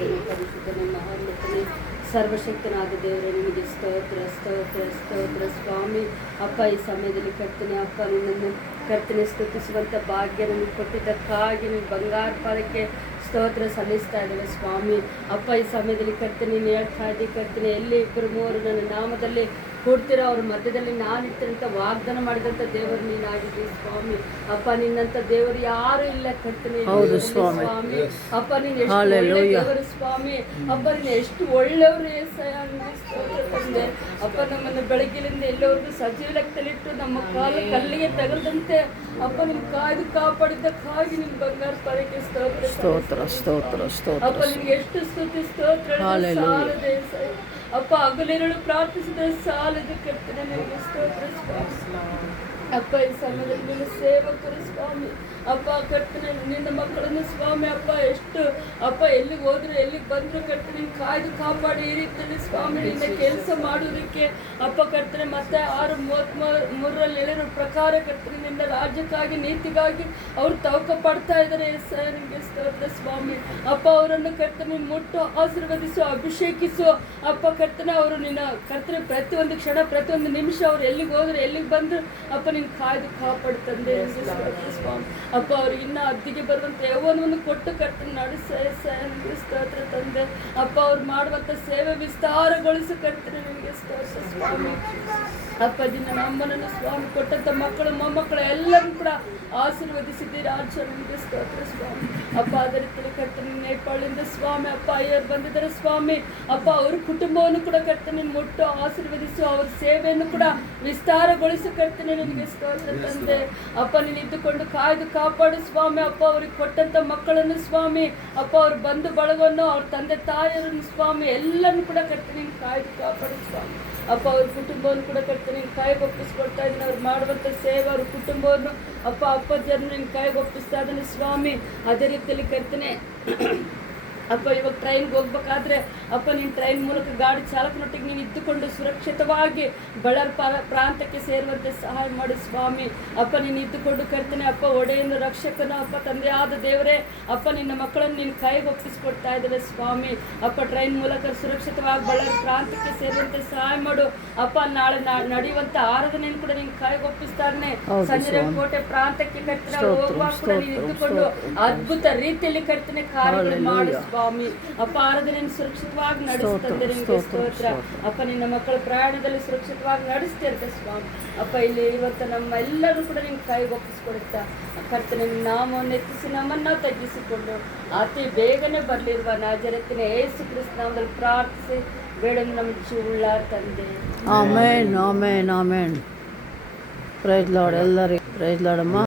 ಪರಿಶುದ್ಧನೇ ಪರಿಶುದ್ಧನೇ ಮಹೋನ್ನತನೇ ಸರ್ವಶಕ್ತನಾದ ದೇವರೇ, ನಿಮಗೆ ಸ್ತೋತ್ರ ಸ್ತೋತ್ರ ಸ್ತೋತ್ರ ಸ್ವಾಮಿ. ಅಪ್ಪ, ಈ ಸಮಯದಲ್ಲಿ ಕರ್ತನೆ ಅಪ್ಪ ನಿನ್ನನ್ನು ಕರ್ತನೆ ಸ್ತುತಿಸುವಂಥ ಭಾಗ್ಯ ನನಗೆ ಕೊಟ್ಟಿದ್ದಕ್ಕಾಗಿ ನಿನ್ನ ಬಂಗಾರ ಪಾದಕ್ಕೆ ಸ್ತೋತ್ರ ಸಲ್ಲಿಸ್ತಾ ಇದ್ದೇವೆ ಸ್ವಾಮಿ. ಅಪ್ಪ, ಈ ಸಮಯದಲ್ಲಿ ಕರ್ತನೆ ನೀನು ಹೇಳ್ತಾ ಇದ್ದೀವಿ ಕರ್ತನೆ, ಎಲ್ಲಿ ಇಬ್ಬರು ಮೂವರು ನನ್ನ ನಾಮದಲ್ಲಿ ಕೊಡ್ತೀರೋ ಅವ್ರ ಮಧ್ಯದಲ್ಲಿ ನಾನಿರ್ತಂತ ವಾಗ್ದಾನ ಮಾಡಿದಂಥ ದೇವರು ನೀನಾಗಿದ್ದೀವಿ ಸ್ವಾಮಿ. ಅಪ್ಪ, ನಿನ್ನಂಥ ದೇವರು ಯಾರು ಇಲ್ಲ ಕರ್ತನೆ ಸ್ವಾಮಿ. ಅಪ್ಪ, ನೀನು ಎಷ್ಟು ಒಳ್ಳೆ ದೇವರು ಸ್ವಾಮಿ. ಅಪ್ಪ, ನೀನು ಎಷ್ಟು ಒಳ್ಳೆಯವರು ಏಸಯ್ಯ, ಸ್ತೋತ್ರ ತಂದೆ. ಅಪ್ಪ, ನಮ್ಮನ್ನು ಬೆಳಗ್ಗಿನಿಂದ ಎಲ್ಲವರೆಗೂ ಸಜೀವ ಲೆಕ್ಕದಲ್ಲಿಟ್ಟು ನಮ್ಮ ಕಾಲು ಕಲ್ಲಿಗೆ ತಗಲದಂತೆ ಅಪ್ಪ ನಿಮ್ ಕಾಯ್ದು ಕಾಪಾಡಿದ್ದಕ್ಕಾಗಿ ನಿಮ್ ಬಂಗಾರ ಪಾದಕ್ಕೆ ಸ್ತೋತ್ರ ಸ್ತೋತ್ರ ಸ್ತೋತ್ರ ಸ್ತೋತ್ರ. ಅಪ್ಪ, ನಿಮ್ಗೆ ಎಷ್ಟು ಸ್ತುತಿ ಸ್ತೋತ್ರ ಸಾಲದೆ ಅಪ್ಪ, ಹಗಲಿರುಳು ಪ್ರಾರ್ಥಿಸಿದ ಸಾಲದ ಕರ್ತನೆ ನಿಮಗೆ ಸ್ತೋತ್ರ ಸ್ವಾಮಿ. ಅಪ್ಪ, ಈ ಸಮಯದಲ್ಲಿ ನಿನ್ನ ಸೇವಕರು ಸ್ವಾಮಿ. ಅಪ್ಪ ಕರ್ತನೆ ನಿನ್ನ ಮಕ್ಕಳನ್ನು ಸ್ವಾಮಿ ಅಪ್ಪ ಎಷ್ಟು ಅಪ್ಪ ಎಲ್ಲಿಗೆ ಹೋದ್ರು ಎಲ್ಲಿಗೆ ಬಂದ್ರು ಕರ್ತನೆ ಕಾಯ್ದು ಕಾಪಾಡಿ ಈ ರೀತಿಯಲ್ಲಿ ಸ್ವಾಮಿ ನಿನ್ನ ಕೆಲಸ ಮಾಡೋದಕ್ಕೆ ಅಪ್ಪ ಕರ್ತನೆ ಮತ್ತೆ 6:33 ಹೇಳಿರೋ ಪ್ರಕಾರ ಕರ್ತನೆ ನಿನ್ನ ರಾಜ್ಯಕ್ಕಾಗಿ ನೀತಿಗಾಗಿ ಅವ್ರು ತವಕ ಪಡ್ತಾ ಇದ್ದಾರೆ. ನಿಮಗೆ ಸ್ತೋತ್ರ ಸ್ವಾಮಿ. ಅಪ್ಪ, ಅವರನ್ನು ಕರ್ತನೆ ಮುಟ್ಟು ಆಶೀರ್ವದಿಸು, ಅಭಿಷೇಕಿಸು ಅಪ್ಪ ಕರ್ತನೆ. ಅವರು ನಿನ್ನ ಕರ್ತನೆ ಪ್ರತಿಯೊಂದು ಕ್ಷಣ ಪ್ರತಿಯೊಂದು ನಿಮಿಷ ಅವ್ರು ಎಲ್ಲಿಗೆ ಹೋದ್ರು ಎಲ್ಲಿಗೆ ಬಂದ್ರು ಅಪ್ಪ ನಿನ್ನ ಕಾಯ್ದು ಕಾಪಾಡ್ತಂದೆ ಸ್ವಾಮಿ. ಅಪ್ಪ, ಅವ್ರಿಗೆ ಇನ್ನೂ ಅದ್ದಿಗೆ ಬರುವಂಥ ಯೌವನವನ್ನು ಕೊಟ್ಟು ಕರ್ತನೆ ನಡೆಸ ಸ್ತೋತ್ರ ತಂದೆ. ಅಪ್ಪ, ಅವ್ರು ಮಾಡುವಂಥ ಸೇವೆ ವಿಸ್ತಾರಗೊಳಿಸು ಕರ್ತನೆ ನಿಮಗೆ ಸ್ತೋತ್ರ ಸ್ವಾಮಿ. ಅಪ್ಪ, ದಿನ ನಮ್ಮನನ್ನು ಸ್ವಾಮಿ ಕೊಟ್ಟಂಥ ಮಕ್ಕಳು ಮೊಮ್ಮಕ್ಕಳು ಎಲ್ಲರೂ ಕೂಡ ಆಶೀರ್ವದಿಸಿದ್ದೀರಿ ಆಚಾರ ನಿಮಗೆ ಸ್ತೋತ್ರ ಸ್ವಾಮಿ. ಅಪ್ಪ, ಅದೇ ರೀತಿಯಲ್ಲಿ ಕರ್ತನೆ ನೇಪಾಳದಿಂದ ಸ್ವಾಮಿ ಅಪ್ಪ ಅಯ್ಯರು ಬಂದಿದ್ದಾರೆ ಸ್ವಾಮಿ. ಅಪ್ಪ, ಅವ್ರ ಕುಟುಂಬವನ್ನು ಕೂಡ ಕರ್ತನೆ ಮುಟ್ಟು ಆಶೀರ್ವದಿಸು, ಅವ್ರ ಸೇವೆಯನ್ನು ಕೂಡ ವಿಸ್ತಾರಗೊಳಿಸು ಕರ್ತನೆ ನಿನಗೆ ಸ್ತೋತ್ರ ತಂದೆ. ಅಪ್ಪ, ನೀನು ಇದ್ದುಕೊಂಡು ಕಾಯ್ದು ಕಾಪಾಡು ಸ್ವಾಮಿ. ಅಪ್ಪ, ಅವ್ರಿಗೆ ಕೊಟ್ಟಂಥ ಮಕ್ಕಳನ್ನು ಸ್ವಾಮಿ ಅಪ್ಪ ಅವ್ರ ಬಂಧು ಬಳಗವನ್ನು ಅವ್ರ ತಂದೆ ತಾಯಿಯರನ್ನು ಸ್ವಾಮಿ ಎಲ್ಲರನ್ನು ಕೂಡ ಕರ್ತನೆ ಕಾಯ್ದು ಕಾಪಾಡು ಸ್ವಾಮಿ. ಅಪ್ಪ, ಅವ್ರ ಕುಟುಂಬವನ್ನು ಕೂಡ ಕರ್ತನೆ ಕಾಯಿಗೆ ಒಪ್ಪಿಸ್ಕೊಡ್ತಾ ಇದ್ದೀನಿ. ಅವ್ರು ಮಾಡುವಂಥ ಸೇವೆ ಅವ್ರ ಕುಟುಂಬವನ್ನು ಅಪ್ಪ ಜನರು ನಿನ್ನ ಕಾಯಿಗೆ ಒಪ್ಪಿಸ್ತಾ ಇದ್ದಾನೆ ಸ್ವಾಮಿ. ಅದೇ ರೀತಿಯಲ್ಲಿ ಕರ್ತನೆ ಅಪ್ಪ, ಇವಾಗ ಟ್ರೈನ್ಗೆ ಹೋಗ್ಬೇಕಾದ್ರೆ ಅಪ್ಪ ನೀನು ಟ್ರೈನ್ ಮೂಲಕ ಗಾಡಿ ಚಾಲಕನೊಟ್ಟಿಗೆ ನೀನು ಇದ್ದುಕೊಂಡು ಸುರಕ್ಷಿತವಾಗಿ ಬಳ್ಳಾರಿ ಪ್ರಾಂತಕ್ಕೆ ಸೇರುವಂತೆ ಸಹಾಯ ಮಾಡಿ ಸ್ವಾಮಿ. ಅಪ್ಪ, ನೀನು ಇದ್ದುಕೊಂಡು ಕರ್ತನೆ ಅಪ್ಪ ಒಡೆಯನ್ನು ರಕ್ಷಕನು ಅಪ್ಪ ತಂದೆಯಾದ ದೇವರೇ ಅಪ್ಪ ನಿನ್ನ ಮಕ್ಕಳನ್ನು ನೀನು ಕೈಗೆ ಒಪ್ಪಿಸ್ಕೊಡ್ತಾ ಇದ್ದೇವೆ ಸ್ವಾಮಿ. ಅಪ್ಪ, ಟ್ರೈನ್ ಮೂಲಕ ಸುರಕ್ಷಿತವಾಗಿ ಬಳ್ಳಾರಿ ಪ್ರಾಂತಕ್ಕೆ ಸೇರುವಂತೆ ಸಹಾಯ ಮಾಡು ಅಪ್ಪ. ನಾಳೆ ನಡೆಯುವಂಥ ಆರಾಧನೆಯನ್ನು ಕೂಡ ನೀನು ಕೈಗೆ ಒಪ್ಪಿಸ್ತಾ ಇದ್ದಾನೆ. ಸಂಜೆ ಕೋಟೆ ಪ್ರಾಂತಕ್ಕೆ ಕರ್ತನೆ ಹೋಗುವಾಗ ಕೂಡ ನೀನು ಇದ್ದುಕೊಂಡು ಅದ್ಭುತ ರೀತಿಯಲ್ಲಿ ಕರ್ತನೆ ಕಾರ್ಯಗಳು ಮಾಡು ಸ್ವಾಮಿ. ಅಪ್ಪ, ಆರಾಧನೆಯನ್ನು ಸುರಕ್ಷಿತವಾಗಿ ನಡೆಸ್ತಂದೆ ನಿಮಗೆ ಸ್ತೋತ್ರ. ಅಪ್ಪ, ನಿನ್ನ ಮಕ್ಕಳ ಪ್ರಯಾಣದಲ್ಲಿ ಸುರಕ್ಷಿತವಾಗಿ ನಡೆಸ್ತಿರ್ತೆ ಸ್ವಾಮಿ. ಅಪ್ಪ, ಇಲ್ಲಿ ಇವತ್ತು ನಮ್ಮ ಎಲ್ಲರೂ ಕೂಡ ನಿನ್ನ ಕೈಗೆ ಒಪ್ಪಿಸ್ಕೊಡುತ್ತಾ ಕರ್ತನೆ ನಿನ್ನ ನಾಮವನ್ನು ಎತ್ತಿಸಿ ನಮ್ಮನ್ನು ತಗ್ಗಿಸಿಕೊಂಡು ಅತಿ ಬೇಗನೆ ಬರಲಿರುವ ನಾಜರತ್ತಿನ ಯೇಸು ಕ್ರಿಸ್ತ ನಾಮದಲ್ಲಿ ಪ್ರಾರ್ಥಿಸಿ ಬೇಡನ್ನು ನಮ್ಮ ಜೀವವುಳ್ಳ ತಂದೆ. Amen amen amen. Praise Lord ಎಲ್ಲರಿಗೆ ಪ್ರೈಸ್ ಲಾರ್ಡ್ ಅಮ್ಮ.